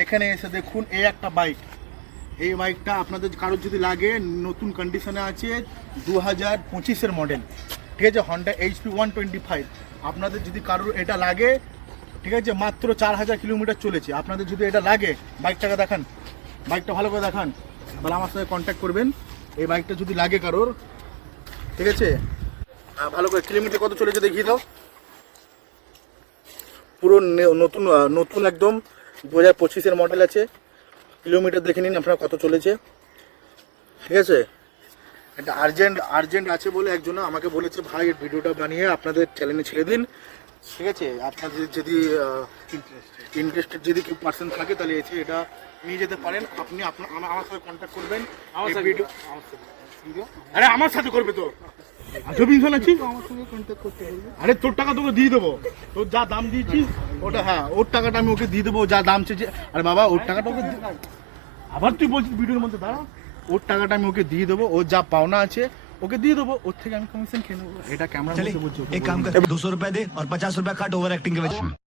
এখানে এসে দেখুন এই একটা বাইক, এই বাইকটা আপনাদের কারোর যদি লাগে নতুন কন্ডিশনে আছে 2025-এর মডেল, ঠিক আছে, হন্ডা HP 125। আপনাদের যদি কারোর এটা লাগে, ঠিক আছে, মাত্র 4000 কিলোমিটার চলেছে। আপনাদের যদি এটা লাগে, বাইকটাকে দেখান, বাইকটা ভালো করে দেখান, তাহলে আমার সঙ্গে কন্ট্যাক্ট করবেন। এই বাইকটা যদি লাগে কারোর, ঠিক আছে, ভালো করে কিলোমিটার কত চলেছে দেখিয়ে দাও। পুরো নতুন নতুন একদম 2025-এর মডেল আছে। কিলোমিটার দেখে নিন আপনারা কত চলেছে, ঠিক আছে। এটা আর্জেন্ট আছে বলে একজন আমাকে বলেছে, ভাই ভিডিওটা বানিয়ে আপনাদের চ্যানেলে ছেড়ে দিন, ঠিক আছে। আপনাদের যদি ইন্টারেস্টেড যদি কেউ পার্সন থাকে তাহলে এসে এটা নিয়ে যেতে পারেন। আপনি আমার সাথে কন্ট্যাক্ট করবেন। আরে আমার সাথে করবে তো, আরে তোর টাকা তোকে দিয়ে দেবো, তোর যা দাম দিয়েছি ওটা, হ্যাঁ ওর টাকাটা আমি ওকে দিয়ে দেবো, যা দাম চেয়েছে। আরে বাবা ওর টাকাটা ওকে, আবার তুই বলছিস ভিডিওর মধ্যে দাঁড়া, ওর টাকাটা আমি ওকে দিয়ে দেবো, ওর যা পাওনা আছে ওকে দিয়ে দেবো, ওর থেকে আমি কমিশন খেয়ে নেবো। এটা ক্যামেরা বলছো, एक काम कर 200 रुपए दे और 50 रुपए काट ओवर एक्टिंग के वजह